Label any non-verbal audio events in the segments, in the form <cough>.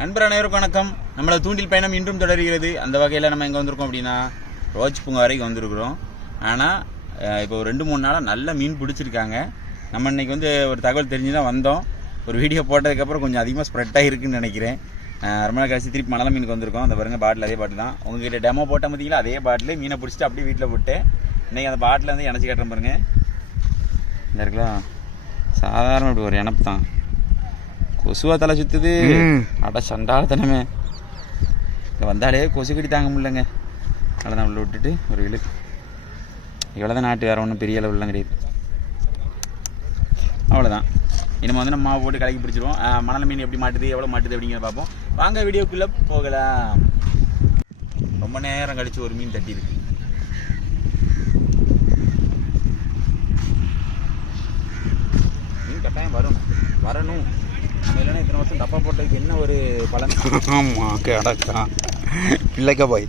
நண்பர் அனைவருக்கும் வணக்கம். நம்மளோட தூண்டில் பயணம் இன்றும் தொடர்கிறது. அந்த வகையில் நம்ம எங்கே வந்திருக்கோம் அப்படின்னா ரோஜ் பூங்கா வரைக்கும் வந்திருக்கிறோம். ஆனால் இப்போ ரெண்டு மூணு நாளாக நல்ல மீன் பிடிச்சிருக்காங்க. நம்ம இன்னைக்கு வந்து ஒரு தகவல் தெரிஞ்சு தான் வந்தோம். ஒரு வீடியோ போட்டதுக்கப்புறம் கொஞ்சம் அதிகமாக ஸ்ப்ரெட் ஆகிருக்குன்னு நினைக்கிறேன். ரொம்ப நாள் கழிச்சு திருப்பி மணல மீனுக்கு வந்திருக்கோம். அந்த பாருங்கள் பாட்டில் அதே பாட்டில் தான். உங்ககிட்ட டெமோ போட்ட பார்த்தீங்களா அதே பாட்டில் மீனை பிடிச்சிட்டு அப்படியே வீட்டில் போட்டு இன்றைக்கி அந்த பாட்டில் வந்து இணைச்சி கட்டுறேன் பாருங்கள் இந்த இருக்கலாம். சாதாரண ஒரு இனப்பு தான். கொசுவா தலை சுத்துது. அட சண்டாளத்தனமே. இங்கே வந்தாலே கொசு கடி தாங்க முடியலங்க. தான் உள்ள விட்டுட்டு ஒரு இழு இவ்வளோ தான் நாட்டு வேறு ஒன்றும் பெரிய அளவுலாம் கிடையாது. அவ்வளோதான் இனிமே வந்து நம்ம மாவு போட்டு கலக்கி பிடிச்சிருவோம். மணல் மீன் எப்படி மாட்டுது எவ்வளோ மாட்டுது அப்படிங்கிறத பார்ப்போம். வாங்க வீடியோக்குள்ளே போகலாம். ரொம்ப நேரம் கழிச்சு ஒரு மீன் தட்டி இருக்கு. மீன் கட்டாயம் வரும் வரணும். இல்லைன்னா இத்தனை வருஷம் டப்பா போட்டதுக்கு என்ன ஒரு பலன்? ஆமாம் கிடக்கா பிள்ளைக்க பாய்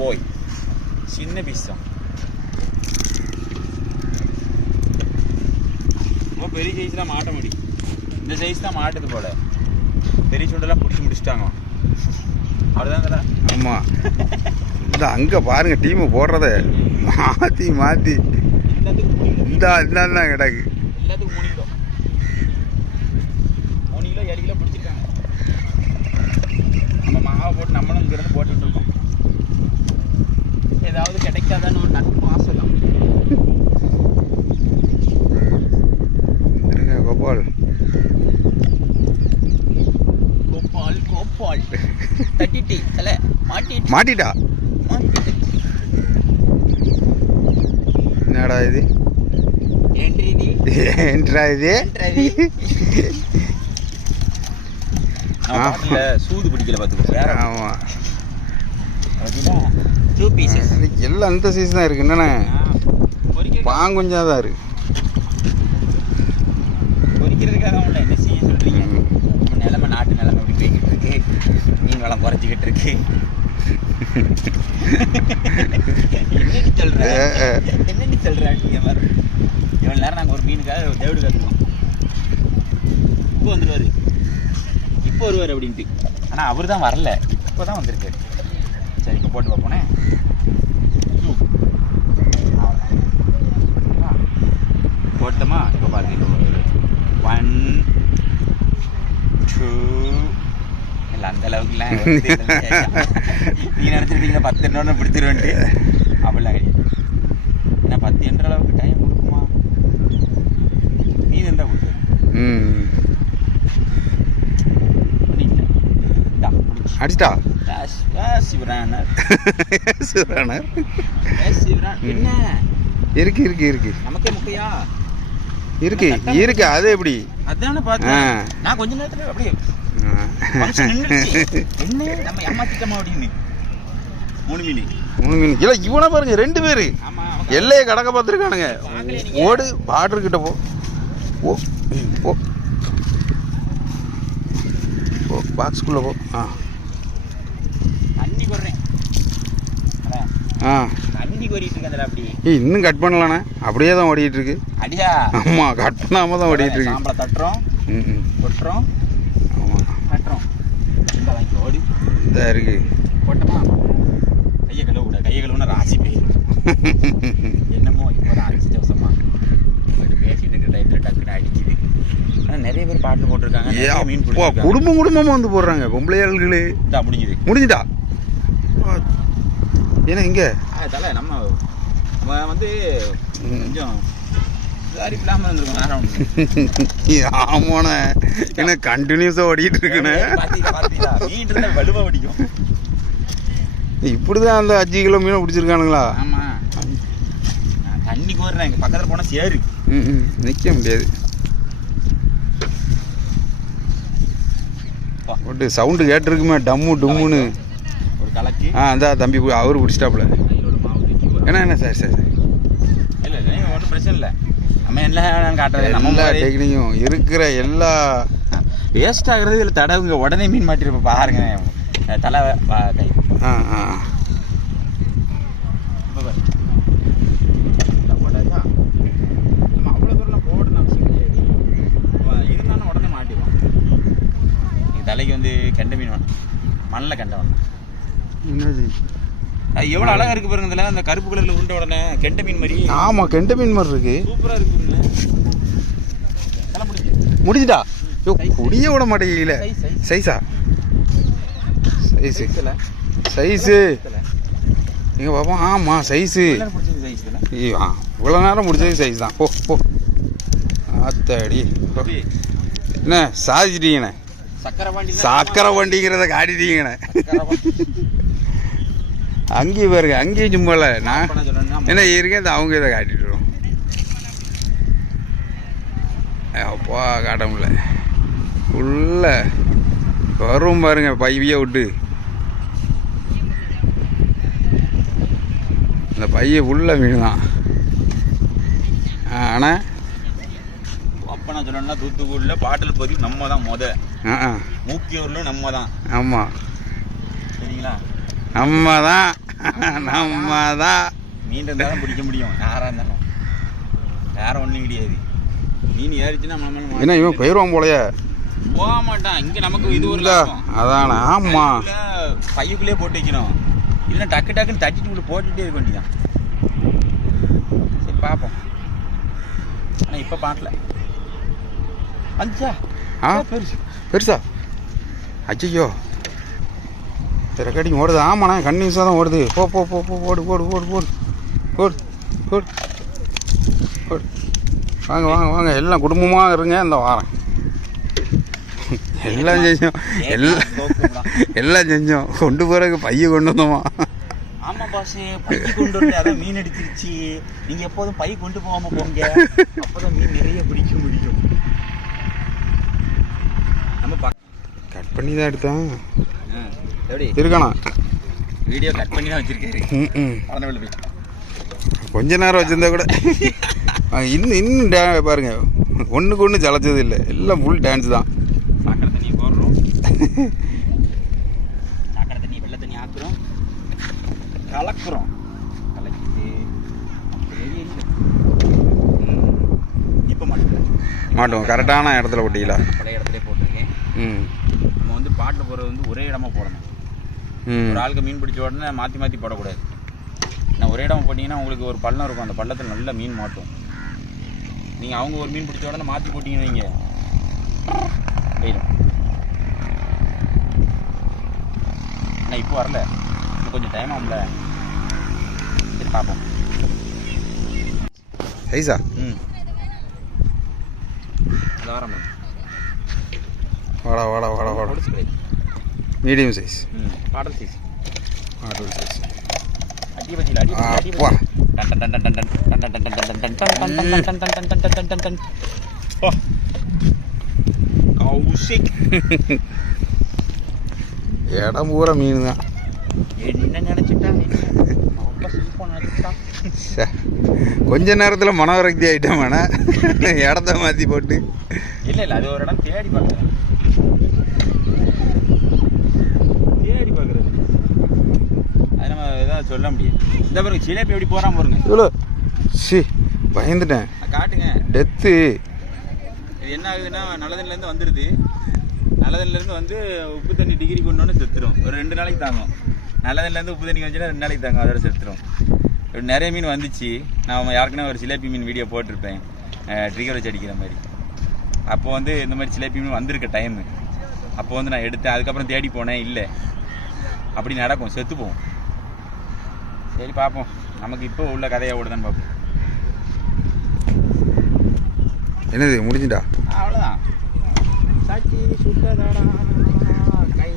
போய் சின்ன பீஸ் தான். ரொம்ப பெரிய சைஸ்லாம் மாட்ட முடியும் இந்த சைஸ் தான் மாட்டுது போல. பெரிய சுண்டெல்லாம் பிடிச்சி முடிச்சிட்டாங்க. அவ்வளோதான் ஆமாம் இந்த அங்கே பாருங்க டீமை போடுறத. மாற்றி மாற்றி இந்த இந்த கிடக்கு எல்லாத்துக்கும் மூணு கிலோ மூணு கிலோ ஏழு கிலோ பிடிச்சிருக்காங்க மாவை போட்டு நம்மளும் இங்கிருந்து போட்டுட்டு இருக்கோம். ஏதாவது கிடைக்காதான்னு ஒரு நட்பு ஆசை தான் இருங்க கோபால்? கோபால் கோபால். தட்டிட்டி தலை மாட்டிட்டு. மாட்டிட்டா? என்னடா இது? ஏன்றி நீ ஏன்றா இது. சூது பிடிக்கல பார்த்துக்கோ வேற ஆமாம் டூ பீசஸ் எல்லாம் அந்த சைஸ் தான் இருக்கு. என்னண்ணே? பாங்குஞ்சா தான் இருக்கு. பொறிக்கிறதுக்காக ஒன்றும் என்ன செய்ய சொல்றீங்க? நம்ம நிலைமை நாட்டு நிலைமை இப்படி போய்கிட்டு இருக்கு? மீன் வளம் குறைச்சிக்கிட்டு இருக்கு. ஏ, ஏ. என்னடி சொல்ற? நீங்க மாதிரி இவ்வளோ நேரம் நாங்கள் ஒரு மீனுக்காக தேவடு கற்றுக்கோம் இப்போ வந்துடுவாரு எப்போ வருவார் அப்படின்ட்டு. ஆனால் அவர் தான் வரல. இப்போ தான் வந்திருக்காரு சரி இப்போ போட்டு பார்ப்போனே. போட்டோமா இப்போ பாருங்க ஒன் டூ இல்லை அந்த அளவுக்குலாம் வந்து நினச்சிருக்கீங்க பத்து எண்ணோன்னு பிடிச்சிருவேன்ட்டு. அப்படிலாம் கிடையாது. ஏன்னா பத்து என்ற அளவுக்கு டைம் கொடுக்குமா? நீ தான் கொடுத்துரு ம் பண்ணிக்கல இந்தா பிடிச்சி அடிச்சிட்டா? சிவரானர் <laughs> சிவரானர் என்ன? இருக்கு இருக்கு இருக்கு. நமக்கே முக்கையா? இருக்கு இருக்கு. அது எப்படி? அதானே. பார்த்தேன் நான் கொஞ்ச நேரத்துல அப்படியே. <laughs> என்ன? நம்ம ஏமாத்திட்டோமா அப்படின்னு. மூணு மீன். மூணு மீன். இல்லை இவனை பாருங்க ரெண்டு பேரு. ஆமா எல்லையை கடக்க பார்த்துருக்கானுங்க. ஓடு பார்டர் கிட்ட போ. ஓ ஓ. பாக்ஸ்குள்ளே போ. ஆ தண்ணி கொடுறேன் அதான், ஆ. இன்னும் கட் பண்ணலாண்ணே. அப்படியே தான் ஓடிட்டு இருக்கு அடியா ஆமாம் கட் பண்ணாமல் தான் ஓடிட்டு இருக்கு சாம்பலை தட்டுறோம் ம் கொட்டுறோம் ஆமாம் தட்டுறோம். இந்த ஓடி. இதாக இருக்கு. போட்டோமா? கையை கழுவு விட கையை கழுவுனா ராசி போயிடும் என்னமோ இப்போதான் அஞ்சு வருஷமா. இப்படி பேசிட்டு இருக்கிற டயத்தில் டக்குன்னு அடிக்குது. ஆனால் நிறைய பேர் பாட்டு போட்டிருக்காங்க. குடும்பம் குடும்பமாக வந்து போடுறாங்க பொம்பளையாள்களே. இந்தா முடிஞ்சுது. முடிஞ்சிட்டா ஏன்னா இங்கே? அதனால நம்ம நம்ம வந்து கொஞ்சம் <laughs> ஆமாண்ணே. என்ன கண்டினியூஸாக ஓடிட்டு இருக்குண்ணே? இப்படிதான் அந்த அஞ்சு கிலோ மீனை பிடிச்சிருக்கானுங்களா? தண்ணி கோருறேன் எங்கள் பக்கத்தில் போனால் சேரு. ம் நிற்க முடியாது. சவுண்டு கேட்டிருக்குமே டம்மு டும்முன்னு. கலக்கி ஆ அந்த தம்பி அவரு குடிச்சிட்டாப்புல. என்ன என்ன சார் சார் சார். இல்லை ஒன்றும் பிரச்சனை இல்லை. நம்ம எல்லாம் காட்டுறது எல்லா டெக்னிக்கும் இருக்கிற எல்லா வேஸ்ட் ஆகுறது இதில் தடவுங்க உடனே மீன் மாட்டிருப்ப பாருங்க. தலை கை. ஆ ஆ. தலைக்கு வந்து கெண்ட மீன் மண்ணில் கெண்டை வரணும் என்னது? எவ்வளோ அழகா இருக்கு பாருங்க இதில். அந்த கருப்பு கலரில் உருண்ட உடனே கெண்டை மீன் மாதிரி. ஆமாம் கெண்டை மீன் மாதிரி இருக்கு. சூப்பராக இருக்கு முடிஞ்சுட்டா ஐயோ குடிய விட மாட்டேங்கல சைஸ் சைஸ். சைஸா? நீங்கள் பார்ப்போம் ஆமாம் சைஸு. ஆ இவ்வளோ நேரம் முடிச்சது சைஸ் தான். போ போ. ஆத்தாடி. என்ன சாதிச்சிட்டீங்கண்ணே. சக்கரை வண்டிங்கிறத காட்டிட்டீங்கண்ணே. அங்கேயும் பாருங்க அங்கேயும் சும்மா இல்லை. நான் என்ன இந்த அவங்க இதை காட்டிட்டுரும் அப்பா காட்ட முடியல. உள்ள வரும் பாருங்க பைய விட்டு. இந்த பைய உள்ள மீன் தான் ஆனால் அப்ப நான் சொல்லணும்னா தூத்துக்குடியில் பாட்டில் பொதி நம்ம தான் முத. ஆ ஆ. மூக்கியூர்ல நம்ம தான் ஆமாம் சரிங்களா? நம்ம தான் நம்ம தான் மீன் இருந்தாலும் பிடிக்க முடியும். யாரா இருந்தாலும். வேற ஒண்ணும் கிடையாது. மீன் ஏறிச்சுன்னா நம்ம என்ன இவன் போயிடுவான் போலயே? போக மாட்டான். இங்க நமக்கு இது ஒரு இல்ல. அதானே? ஆமாம் பைக்குள்ளே போட்டு வைக்கணும். இல்லைன்னா டக்கு டக்குன்னு தட்டிட்டு உள்ள போட்டுட்டே இருக்க வேண்டியதான் சரி பார்ப்போம். ஆனா இப்ப பார்க்கல. வந்துச்சா ஆ? பெருசு. பெருசா? அச்சையோ ரெக்கார்டிங் ஓடுது. ஆமாண்ணா கன்னியூஸாக தான் ஓடுது. போ போ போ போ ஓடு ஓடு ஓடு ஓடு. ஓடு ஓடு. ஓடு. வாங்க வாங்க வாங்க. எல்லாம் குடும்பமாக இருங்க இந்த வாரம். எல்லாம் செஞ்சோம். எல்லாம் எல்லாம் செஞ்சோம். கொண்டு போகிறதுக்கு பைய கொண்டு வந்தோமா? ஆமா பாஸ் பை கொண்டு வந்து அதான் மீன் அடிச்சிருச்சு. நீங்க எப்போதும் பை கொண்டு போகாம போங்க. அப்பதான் மீன் நிறைய பிடிக்க முடியும் நம்ம பா- கட் பண்ணி தான் எடுத்தேன் எப்படி? இருக்கானா? வீடியோ கட் பண்ணி தான் வச்சிருக்காரு கொஞ்ச நேரம் வச்சிருந்தா கூட. இன்னும் இன்னும் டே பாருங்க. ஒன்றுக்கு ஒன்று ஜலச்சது இல்லை. எல்லாம் ஃபுல் டான்ஸ் தான். சாக்கடை தண்ணி போடுறோம். சாக்கடை தண்ணி வெள்ளை தண்ணி ஆக்குறோம். கலக்குறோம். கலக்கிட்டு. இப்ப மாட்டேன் மாட்டோம் கரெக்டான இடத்துல ஒட்டிக்கல பழைய இடத்துல போட்டிருக்கேன். ம். பாட்டில் போடுறது வந்து ஒரே இடமா போடணும். ஒரு ஆளுக்கு மீன் பிடிச்ச உடனே மாற்றி மாற்றி போடக்கூடாது. நான் ஒரே இடம் போட்டிங்கன்னா உங்களுக்கு ஒரு பள்ளம் இருக்கும். அந்த பள்ளத்தில் நல்ல மீன் மாட்டும். நீங்கள் அவங்க ஒரு மீன் பிடிச்ச உடனே மாற்றி போட்டிங்கன்னு வைங்க. போயிடும். ஆனால் இப்போ வரல. இன்னும் கொஞ்சம் டைம் ஆகும்ல. சரி பார்ப்போம் சைஸா ம். வரேன் வாடா வாடா வாடா வாடா. மீடியம் சைஸ் பாடல் சைஸ் மாடல் சைஸ் அப்பா கௌஷிக் இடம் பூரா மீன் தான் என்ன நினச்சிட்டாங்க கொஞ்ச நேரத்தில் மனோரக்தி ஆகிட்டோம் இடத்த மாற்றி போட்டு. இல்லை இல்லை அது ஒரு இடம் தேடி பார்த்தேன் சொல்ல முடியாது. இந்த பாருங்க சிலேபி எப்படி போறான் பாருங்க. இவ்வளோ சி பயந்துட்டேன். காட்டுங்க. டெத்து. இது என்ன ஆகுதுன்னா நல்லதண்ணிலேருந்து வந்துடுது நல்லதண்ணிலேருந்து வந்து உப்பு தண்ணி டிகிரி கொண்டு வந்து செத்துரும். ஒரு ரெண்டு நாளைக்கு தாங்கும். நல்லதண்ணிலேருந்து உப்பு தண்ணி வந்துச்சுன்னா ரெண்டு நாளைக்கு தாங்கும். அதோட செத்துரும். இப்படி நிறைய மீன் வந்துச்சு. நான் யாருக்குன்னா ஒரு சிலேபி மீன் வீடியோ போட்டிருப்பேன். ட்ரிகர் வச்சு அடிக்கிற மாதிரி. அப்போ வந்து இந்த மாதிரி சிலேபி மீன் வந்திருக்க டைமு அப்போ வந்து நான் எடுத்தேன். அதுக்கப்புறம் தேடி போனேன். இல்லை. அப்படி நடக்கும். செத்து போகும். சரி பார்ப்போம் நமக்கு இப்போ உள்ள கதையை ஓடுதான்னு பார்ப்போம் என்னது முடிஞ்சுட்டா? அவ்வளோதான் சாட்சி சுட்டதடா கை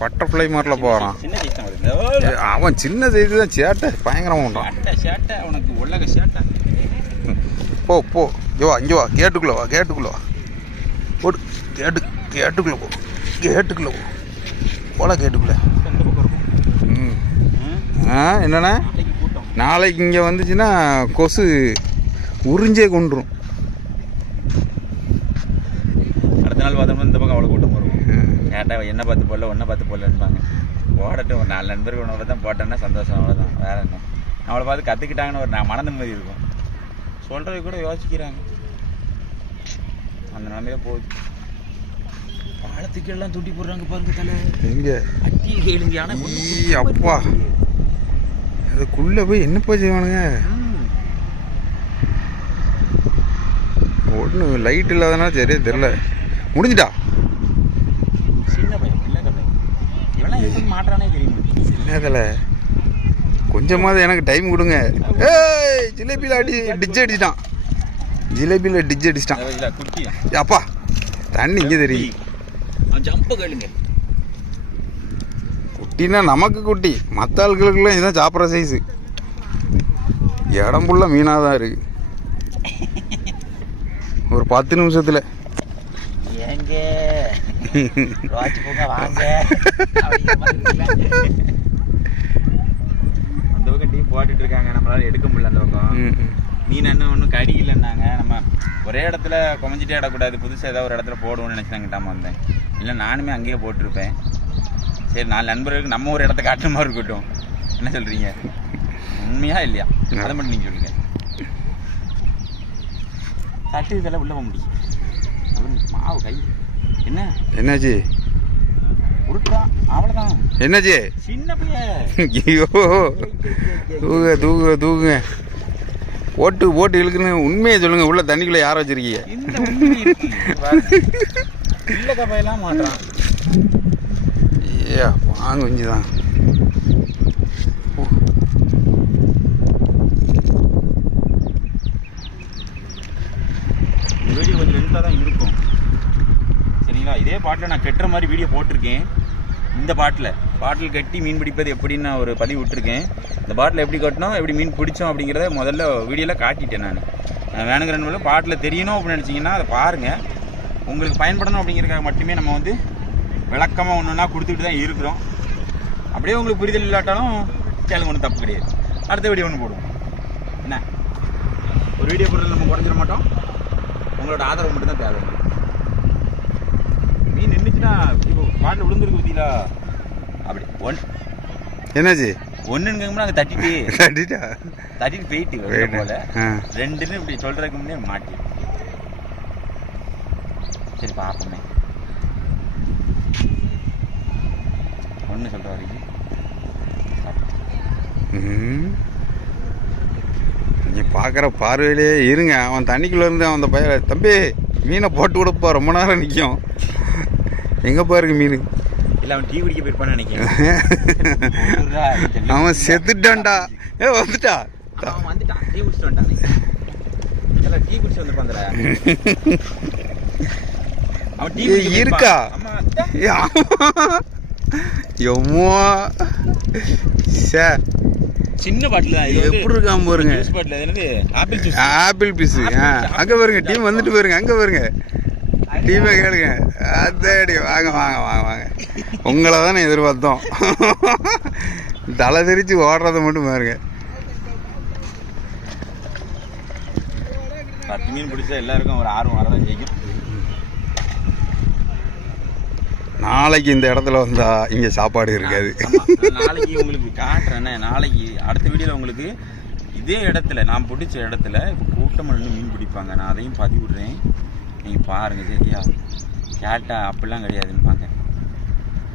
பட்டர்ஃப்ளை மாதிரில போகிறான் அவன் சின்ன செய்தி தான் சேட்டை பயங்கரமாக பண்ணுறான் சேட்டை சேட்டை உனக்கு உலக சேட்டை போ போ. இங்கே வா இங்கே வா. கேட்டுக்குள்ளே வா கேட்டுக்குள்ளே வா. போடு. கேட்டு கேட்டுக்குள்ளே போ. கேட்டுக்குள்ளே போல கேட்டுக்குள்ளே. ம். ஆ என்னண்ணே? நாளைக்கு கூட்டம் நாளைக்கு இங்கே வந்துச்சுன்னா கொசு உறிஞ்சே கொண்டுரும் அடுத்த நாள் பார்த்தோம்னா இந்த பக்கம் அவ்வளோ கூட்டம் வரும். ஏன்டா என்ன பார்த்து போடல ஒன்றை பார்த்து போடலன்பாங்க போடட்டும் ஒரு நாலு நண்பர்கள் ஒன்று தான் போட்டோன்னா சந்தோஷம் அவ்வளோதான் வேற என்ன? அவளை பார்த்து கற்றுக்கிட்டாங்கன்னு ஒரு நான் மன நிம்மதி இருக்கும். சொல்றது கூட யோசிக்கிறாங்க. அந்த நிலைமையில போகுது. பாலத்துக்கு எல்லாம் துட்டி போடுறாங்க பாருங்க தலை. எங்க? அட்டி கேளுங்க ஈ, அப்பா. அதுக்குள்ள போய் என்னப்பா செய்வானுங்க? ஒன்றும் லைட் இல்லாதனால சரியா தெரில முடிஞ்சிட்டா? சின்ன பையன் பிள்ளை கதை இவெல்லாம் எப்படி மாட்டானே தெரிய மாட்டேங்குது. என்னதில் கொஞ்சமாவது எனக்கு டைம் கொடுங்க. ஏய் ஜிலேபியில் அடி டிஜ் அடிச்சிட்டான். ஜிலேபியில் டிஜ் அடிச்சிட்டான். இல்ல, அப்பா தண்ணி இங்கே தெரியும் ஜம்ப கேளுங்க. குட்டினா நமக்கு குட்டி. மற்ற ஆட்களுக்கெல்லாம் இதுதான் சாப்பிட்ற சைஸு இடம் ஃபுல்லாக மீனாக தான் இருக்கு. ஒரு பத்து நிமிஷத்தில். ஏங்க. வாங்க. <laughs> அந்த பக்கம் போட்டுட்டு இருக்காங்க. நம்மளால எடுக்க முடியல அந்த பக்கம். மீன் என்ன ஒன்றும் கடி இல்லைன்னாங்க. நம்ம ஒரே இடத்துல குறைஞ்சிட்டே இடக்கூடாது. புதுசாக ஏதாவது ஒரு இடத்துல போடுவோம்னு நினச்சி நான் வந்தேன். இல்லை நானுமே அங்கேயே போட்டிருப்பேன். சரி நாலு நண்பர்களுக்கு நம்ம ஒரு இடத்த காட்டுற மாதிரி இருக்கட்டும். என்ன சொல்கிறீங்க உண்மையா இல்லையா? அதை மட்டும் நீங்கள் சொல்லுங்க. தட்டு இதெல்லாம் உள்ள போக முடியும். மாவு கை. என்ன? என்னாச்சு? உருட்டுறான். அவ்வளோதான் என்னாச்சு? சின்ன பையன் ஐயோ. தூங்க தூங்க தூங்க போட்டு போட்டு இழுக்குன்னு உண்மையை சொல்லுங்க. உள்ள தண்ணிக்குள்ள யார வச்சிருக்கீங்க? ஏ வாங்க கொஞ்சம் தான் வீடியோ கொஞ்சம் லென்த்தாக தான் இருக்கும். சரிங்களா? இதே பாட்டில் நான் கெட்டுற மாதிரி வீடியோ போட்டிருக்கேன். இந்த பாட்டில். பாட்டில் கட்டி மீன் பிடிப்பது எப்படின்னு நான் ஒரு பதிவு விட்டுருக்கேன். இந்த பாட்டில் எப்படி கட்டினோம் எப்படி மீன் பிடிச்சோம் அப்படிங்கிறத முதல்ல வீடியோவில் காட்டிட்டேன் நான். வேணுங்கிற நண்பர்கள் பாட்டில் தெரியணும் அப்படின்னு நினச்சிங்கன்னா அதை பாருங்கள் உங்களுக்கு பயன்படணும் அப்படிங்கிறக்காக மட்டுமே நம்ம வந்து விளக்கமாக ஒன்று ஒன்றா கொடுத்துட்டு தான் இருக்கிறோம். அப்படியே உங்களுக்கு புரிதல் இல்லாட்டாலும் கேளுங்க ஒன்றும் தப்பு கிடையாது. அடுத்த வீடியோ ஒன்று போடுவோம். என்ன? ஒரு வீடியோ போடுறது நம்ம குறைஞ்சிட மாட்டோம். உங்களோட ஆதரவு மட்டும் தான் தேவை. நின்றுச்சுன்னா இப்போ பாட்டில் விழுந்துருக்கு அப்படி ஒன் என்னாச்சு? ஒன்றுங்க அங்கே தட்டிட்டு. <laughs> தட்டிட்டா? தட்டிட்டு போயிட்டு போல ரெண்டுன்னு இப்படி சொல்றதுக்கு முன்னே மாட்டி. சரி பார்ப்போமே ஒன்று சொல்ற வரைக்கும். நீங்க பார்க்குற பார்வையிலே இருங்க. அவன் தண்ணிக்குள்ள இருந்து அவன் அந்த பையன் தம்பி மீனை போட்டு கொடுப்பா ரொம்ப நேரம் நிற்கும் எங்கே போயிருக்கு மீன்? இல்லை அவன் டீ குடிக்க போயிருப்பான்னு நினைக்கிறேன். <laughs> அவன் செத்துட்டான்டா. ஏ வந்துட்டா? அவன் வந்துட்டான். டீ குடிச்சிட்டு வந்துட்டான் இதெல்லாம் டீ குடிச்சு வந்துருப்பான்ல அவன் டீ இருக்கா? எம்மோ. சே சின்ன பாட்டில் தான். எப்படி இருக்காம பாருங்க. ஆப்பிள் பீஸு ஆ அங்கே பாருங்க டீம் வந்துட்டு பாருங்க அங்கே பாருங்க. டீமை கேளுங்க. அதாடி வாங்க வாங்க வாங்க வாங்க. உங்களை தானே எதிர்பார்த்தோம். தலை தெரிச்சு ஓடுறத மட்டும் பாருங்க. பத்து மீன் பிடிச்சா எல்லாருக்கும் ஒரு ஆர்வம் வரதான் செய்யும். நாளைக்கு இந்த இடத்துல வந்தா இங்க சாப்பாடு இருக்காது. நாளைக்கு உங்களுக்கு காட்டுறேனே நாளைக்கு அடுத்த வீடியோவில் உங்களுக்கு இதே இடத்துல நான் பிடிச்ச இடத்துல இப்போ மீன் பிடிப்பாங்க. நான் அதையும் பதிவிடுறேன். நீங்கள் பாருங்க சரியா கேட்டா அப்படிலாம் கிடையாதுன்னு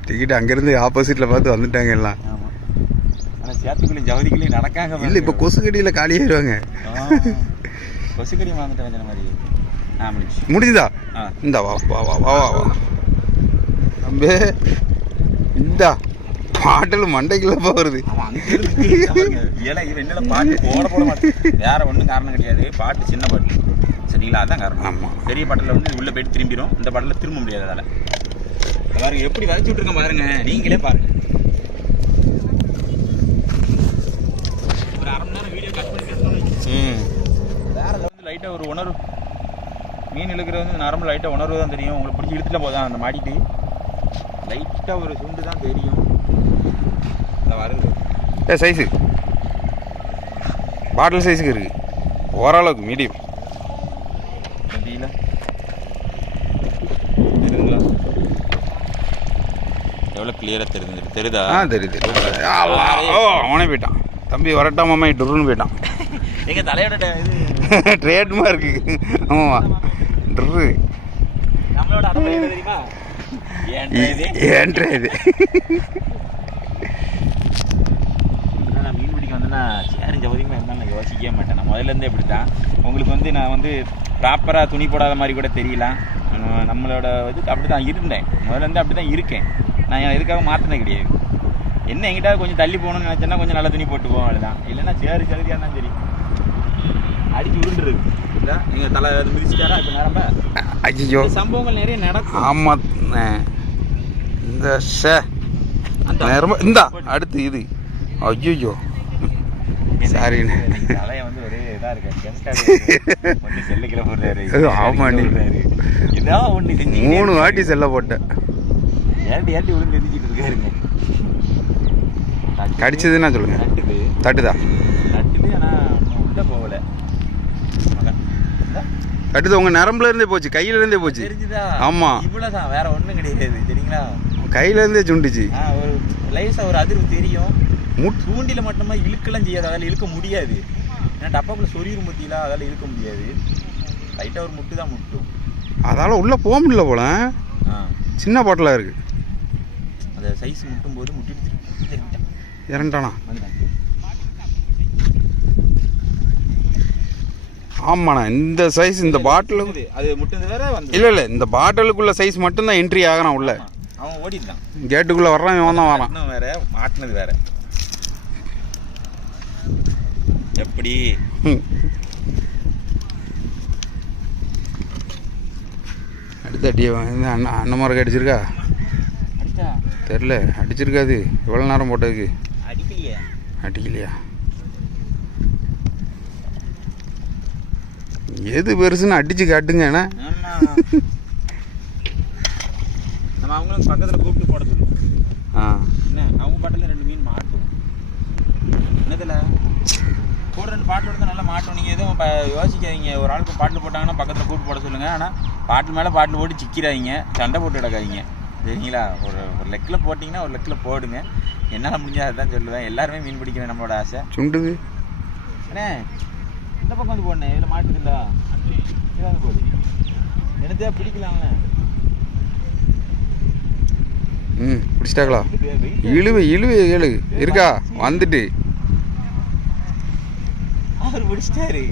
டிக்கெட் அங்கிருந்து ஆப்போசிட்ல பார்த்து வந்துட்டாங்க எல்லாம். ஆமாம் ஆனால் சேத்துக்குள்ளேயும் ஜவுதிக்குள்ளேயும் நடக்காங்க இல்ல இப்ப கொசுக்கடியில காலியாயிருவாங்க கொசுக்கடி வாங்கிட்டு வந்த மாதிரி. ஆ முடிச்சு முடிஞ்சுதா? இந்த வா வா வா வா வா. வா தம்பி இந்தா. பாட்டில் மண்டைக்குள்ள என்னடா பாட்டு போட போட மாட்டேன். வேற ஒண்ணும் காரணம் கிடையாது. பாட்டு சின்ன பாட்டு. சரிங்களா அதான் காரணம் ஆமா. பெரிய பாட்டில் வந்து உள்ள போயிட்டு திரும்பிடும் இந்த பாட்டில் திரும்ப முடியாது அதால. பாருங்க எப்படி வதச்சு விட்டுருக்கேன் பாருங்க. நீங்களே பாருங்க. ஒரு அரை மணி நேரம் வீடியோ கட் பண்ணிட்டு ம். வேற வந்து லைட்டாக ஒரு உணர்வு. மீன் இழுக்கிறது வந்து நார்மல் லைட்டாக உணர்வு தான் தெரியும். உங்களுக்கு பிடிச்சி இழுத்துட்டு போதான் அந்த மாட்டிட்டு. லைட்டாக ஒரு சுண்டு தான் தெரியும். வருது. ஏ சைஸு பாட்டில் சைஸுக்கு இருக்கு. ஓரளவுக்கு மீடியம் முடியல தெரியுதுங்களா எவ்வளோ கிளியராக தெரியுது தெரியுதா. ஆ தெரியுது. ஓ அவனே போயிட்டான். தம்பி வரட்டாமாம்மா டுருன்னு போயிட்டான். எங்க தலையோட ட- இது. ட்ரேட்மா இருக்கு ஆமாம் ட்ரு. நம்மளோட தெரியுமா? ஏன்டா இது? நான் மீன் பிடிக்க வந்தேன்னா சேரிஞ்ச உதவிமா இருந்தாலும் நான் யோசிக்கவே மாட்டேன். நான் முதல்ல இருந்தே இப்படி தான் உங்களுக்கு வந்து நான் வந்து ப்ராப்பராக துணி போடாத மாதிரி கூட தெரியலாம் நம்ம- நம்மளோட இதுக்கு அப்படி தான் இருந்தேன். முதல்ல இருந்து அப்படி தான் இருக்கேன். நான் எதுக்காக மாற்றினே கிடையாது. என்ன எங்கிட்ட கொஞ்சம் தள்ளி போகணும்னு நினச்சேன்னா கொஞ்சம் நல்ல துணி போட்டு போவோம் அவ்வளோதான் இல்லைன்னா சேரி சலுதியாக இருந்தாலும் சரி. அடிச்சு உருண்டுருது. இல்லை நீங்கள் தலை அது மிதிச்சிட்டாரா? இப்போ நிரம்ப ஐயோ சம்பவங்கள் நிறைய நடக்கும். ஆமாம் இந்த ஷே. அந்த நேரமா இந்தா அடுத்து இது. ஐயோ சாரிண்ணே. தலைய வந்து ஒரே இதா இருக்கு கெமிக்கல் ஒண்ணு செல்லுக்குள்ள போடுறாரு ஐயோ, ஆமா நீ. இதா ஒண்ணு செஞ்சு மூணு வாட்டி செல்ல போட்டேன். கடிச்சதுன்னா சொல்லுங்க. தட்டுதா. போகல. தட்டுது? உங்க நரம்புல இருந்தே போச்சு கையில இருந்தே போச்சு. தெரிஞ்சுதா? ஆமா. இவ்வளவுதான் வேற ஒண்ணும் கிடையாது சரிங்களா? கையில இருந்தே சுண்டுச்சு. ஒரு லைஸா ஒரு அதிர்வு தெரியும். தூண்டில மட்டுமா இழுக்கலாம் செய்யாது அதால இழுக்க முடியாது. ஏன்னா டப்பாக்குள்ள சொரியும் பத்தியில அதால இழுக்க முடியாது. லைட்டா ஒரு முட்டு தான் முட்டும். அதால உள்ள போக முடியல போல. சின்ன பாட்டிலா இருக்கு. அந்த சைஸ் முட்டும் போது முட்டிட்டு இறண்டானா ஆமாண்ணா இந்த சைஸ் இந்த பாட்டில் இது, அது முட்டுனது வேற இல்ல இல்ல இந்த பாட்டிலுக்குள்ள சைஸ் மட்டும்தான் என்ட்ரி ஆகிறான் உள்ள. அவன் ஓடிட்டான் கேட்டுக்குள்ள வர்றான் இவன் தான் வரான். வேற மாட்டினது வேற. எப்படி. அடுத்த அடி அண்ணன் மாதிரி அடிச்சிருக்கா? அடிச்சா? தெரில அடிச்சிருக்காது இவ்வளோ நேரம் போட்டதுக்கு. அடிக்கலையே. எது பெருசுன்னு அடிச்சு காட்டுங்க ஆமா. நம்ம அவங்களும் பக்கத்துல கூப்பிட்டு போட சொல்லுவோம் ஆ என்ன அவங்க பாட்டில் ரெண்டு மீன் மாட்டும் என்னதுல கூட ரெண்டு பாட்டில் எடுத்தால் நல்லா மாட்டும். நீங்கள் எதுவும் ப- யோசிக்காதீங்க. ஒரு ஆளுக்கு பாட்டில் போட்டாங்கன்னா பக்கத்தில் கூப்பிட்டு போட சொல்லுங்கள் ஆனால் பாட்டில் மேலே பாட்டில் போட்டு சிக்கிறாதீங்க. சண்டை போட்டு கிடக்காதீங்க. சரிங்களா? ஒரு ஒரு லெக்கில் போட்டிங்கன்னா ஒரு லெக்கில் போடுங்க. என்னால் முடிஞ்சால் அதுதான் சொல்லுவேன். எல்லாருமே மீன் பிடிக்கணும் நம்மளோட ஆசை. சுண்டுது. அண்ணே இந்த பக்கம் வந்து போடணே இதில் மாட்டுதுல்ல இதில் வந்து போடு. என்னத்தையா பிடிக்கலாம்ல? ம் பிடிச்சிட்டாங்களா? இழுவை இழுவை ஏழு இருக்கா? வந்துட்டு. அவர் பிடிச்சிட்டாரு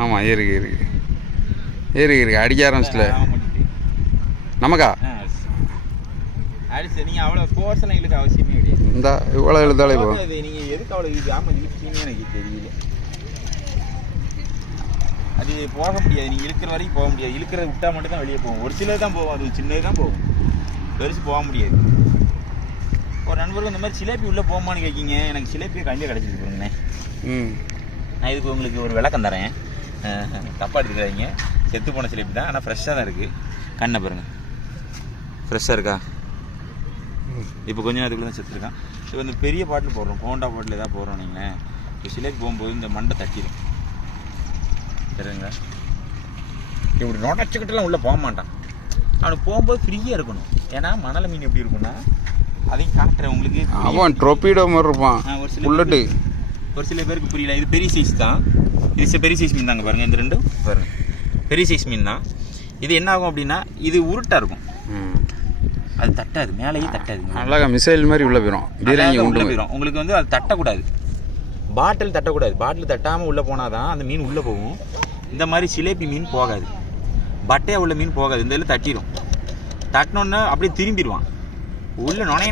ஆமாம் இருக்கு இருக்கு இருக்கு இருக்கு அடிக்க மாட்டேங்குது. நமக்கா? அடிச்சு நீங்க அவ்வளவு ஃபோர்ஸ் எல்லாம் இழுக்க அவசியமே கிடையாது இந்த இவ்வளோ எழுதாலே இப்போ போகாது. நீங்க எதுக்கு அவ்வளவு இது ஆமா இழுக்கீங்கன்னு எனக்கு தெரியல. அது போக முடியாது. நீங்க இழுக்கிற வரைக்கும் போக முடியாது. இழுக்கிறத விட்டா மட்டும் தான் வெளியே போகும் ஒரு சிலது தான் போகும் அது சின்னது தான் போகும் பெருசு போக முடியாது. ஒரு நண்பர்கள் இந்த மாதிரி சிலேபி உள்ள போகுமான்னு கேட்கீங்க எனக்கு சிலேபியை கண்டிப்பாக கிடச்சிருக்கு பாருங்கண்ணே ம் நான் இதுக்கு உங்களுக்கு ஒரு விளக்கம் தரேன். அஹ், தப்பா எடுத்துக்காதீங்க. செத்து போன சிலேபி தான் ஆனால் ஃப்ரெஷ்ஷாக தான் இருக்குது கண்ணை பாருங்க. ஃப்ரெஷ்ஷாக இருக்கா? இப்போ கொஞ்ச நேரத்துக்குள்ள தான் செத்துருக்கான் இப்போ இந்த பெரிய பாட்டில் போடுறோம். ஹோண்டா பாட்டில் ஏதாவது போடுறோம் நீங்கள் இப்போ சிலேபி போகும்போது இந்த மண்டை தட்டிடும். சரிங்களா? இப்படி நொடச்சிக்கிட்டுலாம் உள்ளே போக மாட்டான். அவனுக்கு போகும்போது ஃப்ரீயாக இருக்கணும். ஏன்னா மணல மீன் எப்படி இருக்கும்னா அதையும் காட்டுறேன் உங்களுக்கு. அவன் ட்ரொப்பிடோ மாதிரி இருப்பான். ஆ, ஒரு சில புல்லட்டு ஒரு சில பேருக்கு புரியல. இது பெரிய சைஸ் தான். இது பெரிய சைஸ் மீன் தாங்க பாருங்க இந்த ரெண்டும். பாருங்க. பெரிய சைஸ் மீன் தான். இது என்ன ஆகும் அப்படின்னா இது உருட்டா இருக்கும். அது தட்டாது. மேலேயே தட்டாது. அழகா மிசைல் மாதிரி உள்ள போயிடும் உள்ள போயிடும் உங்களுக்கு வந்து அது தட்டக்கூடாது. பாட்டில் தட்டக்கூடாது. பாட்டில் தட்டாமல் உள்ளே போனாதான் அந்த மீன் உள்ளே போகும். இந்த மாதிரி சிலேபி மீன் போகாது. பட்டையா உள்ள மீன் போகாது. இந்த இதில் தட்டிடும் தட்டினோன்னே அப்படியே திரும்பிடுவான். உள்ள நுழைய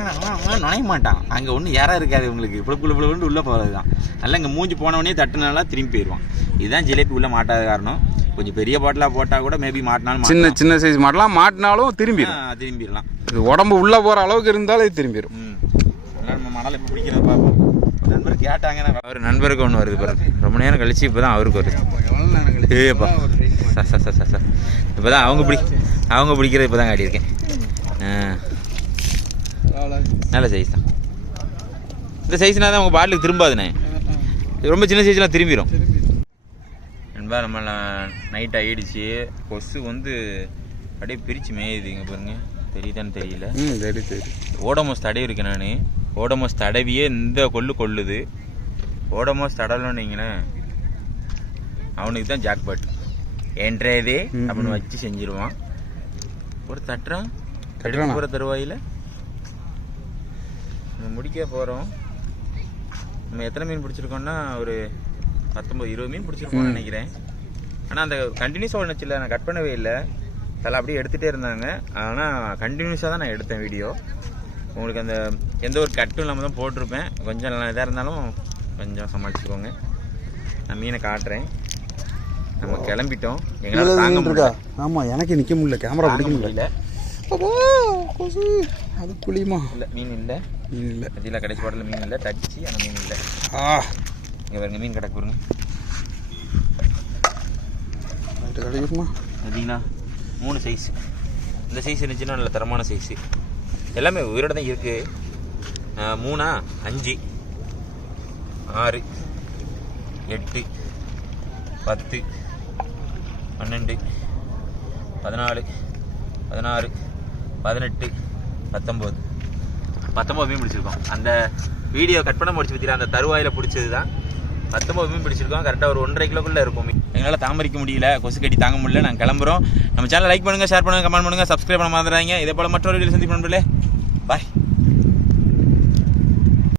நுழைய மாட்டான். அங்கே ஒன்றும் யாரா இருக்காது உங்களுக்கு புழு புழு புழுன்னு உள்ளே போகிறது தான் நல்லா இங்கே மூஞ்சி போனவொடனே தட்டுனால திரும்பி போயிடுவான் இதுதான் ஜிலேபி உள்ளே மாட்டாத காரணம். கொஞ்சம் பெரிய பாட்டிலாக போட்டால் கூட மேபி மாட்டினாலும் சின்ன. சின்ன சைஸ் மாட்டலாம். மாட்டினாலும் திரும்பிடும் திரும்பிடலாம் இது உடம்பு உள்ள போற அளவுக்கு இருந்தாலும் இது திரும்பிடும் நம்ம மணல் எப்படி பிடிக்கிறத பார்ப்போம் நண்பர் கேட்டாங்கன்னா அவர் நண்பருக்கு ஒன்று வருது பாருங்க. ரொம்ப நேரம் கழிச்சு இப்போ தான் அவருக்கு வருது. ஏப்பா சார் சார் சார் சார் இப்போ தான் அவங்க பிடி அவங்க பிடிக்கிறது இப்போ தான் காட்டியிருக்கேன். ஆ. நல்ல சைஸ் தான். இந்த சைஸ்னா தான் உங்கள் பாட்டிலுக்கு திரும்பாதுண்ணே. இது ரொம்ப சின்ன சைஸ்லாம் திரும்பிடும் நண்பா நம்ம நைட் ஆயிடுச்சு. கொசு வந்து அப்படியே பிரித்து மேயுது இங்கே பாருங்க. தெரியுதான்னு தெரியல. சரி சரி ஓடோமோஸ் தடவி இருக்கேன் நான். ஓடமோஸ் தடவியே இந்த கொள்ளு கொள்ளுது. ஓடமோஸ் தடலன்னு வைங்களேன் அவனுக்கு தான் ஜாக்பாட் என்றதே அப்படின்னு. வச்சு செஞ்சிருவான். ஒரு தட்டுறான். தட்டுறானா? தட்டுற தருவாயில். முடிக்க போகிறோம் நம்ம எத்தனை மீன் பிடிச்சிருக்கோம்னா ஒரு பத்தொம்பது இருபது மீன் பிடிச்சிருக்கோம்னு. நினைக்கிறேன். ஆனால் அந்த கண்டினியூஸ் ஒன்றுச்சில்ல நான் கட் பண்ணவே இல்லை. தலை அப்படியே எடுத்துகிட்டே இருந்தாங்க. ஆனால் கண்டினியூஸாக தான் நான் எடுத்தேன் வீடியோ உங்களுக்கு அந்த எந்த ஒரு கட்டும் இல்லாமல் தான் போட்டிருப்பேன். கொஞ்சம் நல்லா இதாக இருந்தாலும் கொஞ்சம் சமாளிச்சுக்கோங்க. நான் மீனை காட்டுறேன். நம்ம கிளம்பிட்டோம். எங்களால் தாங்க முடியல. ஆமா எனக்கு நிக்க முடியல. கேமரா பிடிக்க முடியல. அது புளியுமா இல்லை மீன் இல்லை. மீன் இல்ல. அதில் கடைசி பாட்டில் மீன் இல்லை தடிச்சு ஆனால் மீன் இல்லை. ஆ. இங்கே பாருங்க மீன் கிடக்கு பாருங்க கிடைக்குமா பார்த்தீங்களா மூணு சைஸ் இந்த சைஸ் இருந்துச்சுன்னா நல்ல தரமான சைஸு எல்லாமே உயிரோட தான் இருக்குது மூணா? அஞ்சு. ஆறு. எட்டு. பத்து. பன்னெண்டு. பதினாலு. பதினாறு. பதினெட்டு. பத்தொம்போது பத்தொம்பது மீன் பிடிச்சிருக்கோம். அந்த வீடியோ கட் பண்ண முடிச்சு பற்றியா அந்த தருவாயில் பிடிச்சது தான் பத்தொம்பது மீன் பிடிச்சிருக்கோம். கரெக்டாக ஒரு ஒன்றரை கிலோக்குள்ளே இருக்கும் மீன். எங்களால் தாமரிக்க முடியல. கொசு கட்டி தாங்க முடியல. நாங்கள் கிளம்புறோம். நம்ம சேனல் லைக் பண்ணுங்கள் ஷேர் பண்ணுங்கள் கமெண்ட் பண்ணுங்கள் சப்ஸ்கிரைப் பண்ண மாதிரிங்க இதே போல் மற்றொரு வீடியோ சந்திப்பு நண்பர்களே. பாய்